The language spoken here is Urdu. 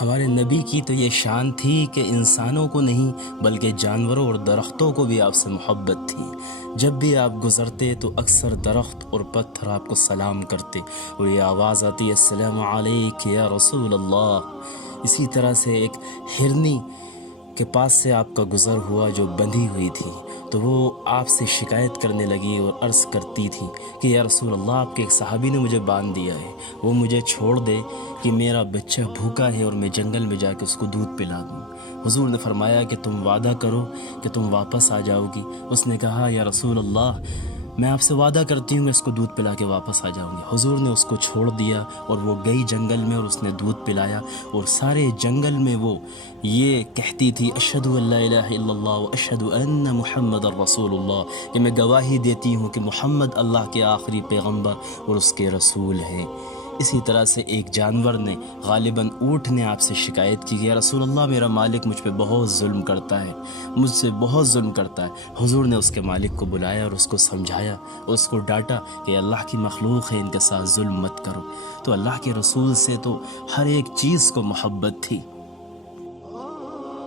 ہمارے نبی کی تو یہ شان تھی کہ انسانوں کو نہیں بلکہ جانوروں اور درختوں کو بھی آپ سے محبت تھی۔ جب بھی آپ گزرتے تو اکثر درخت اور پتھر آپ کو سلام کرتے اور یہ آواز آتی السلام علیک یا رسول اللہ۔ اسی طرح سے ایک ہرنی کے پاس سے آپ کا گزر ہوا جو بندھی ہوئی تھی، تو وہ آپ سے شکایت کرنے لگی اور عرض کرتی تھی کہ یا رسول اللہ، آپ کے ایک صحابی نے مجھے باندھ دیا ہے، وہ مجھے چھوڑ دے کہ میرا بچہ بھوکا ہے اور میں جنگل میں جا کے اس کو دودھ پلا دوں۔ حضور نے فرمایا کہ تم وعدہ کرو کہ تم واپس آ جاؤ گی۔ اس نے کہا یا رسول اللہ، میں آپ سے وعدہ کرتی ہوں میں اس کو دودھ پلا کے واپس آ جاؤں گی۔ حضور نے اس کو چھوڑ دیا اور وہ گئی جنگل میں اور اس نے دودھ پلایا، اور سارے جنگل میں وہ یہ کہتی تھی اشہد ان لا الہ الا اللہ و اشہد ان محمد الرسول اللہ، کہ میں گواہی دیتی ہوں کہ محمد اللہ کے آخری پیغمبر اور اس کے رسول ہیں۔ اسی طرح سے ایک جانور نے، غالباً اونٹ نے آپ سے شکایت کی کہ یا رسول اللہ، میرا مالک مجھ پہ بہت ظلم کرتا ہے، مجھ سے بہت ظلم کرتا ہے۔ حضور نے اس کے مالک کو بلایا اور اس کو سمجھایا اور اس کو ڈانٹا کہ اللہ کی مخلوق ہے، ان کے ساتھ ظلم مت کرو۔ تو اللہ کے رسول سے تو ہر ایک چیز کو محبت تھی۔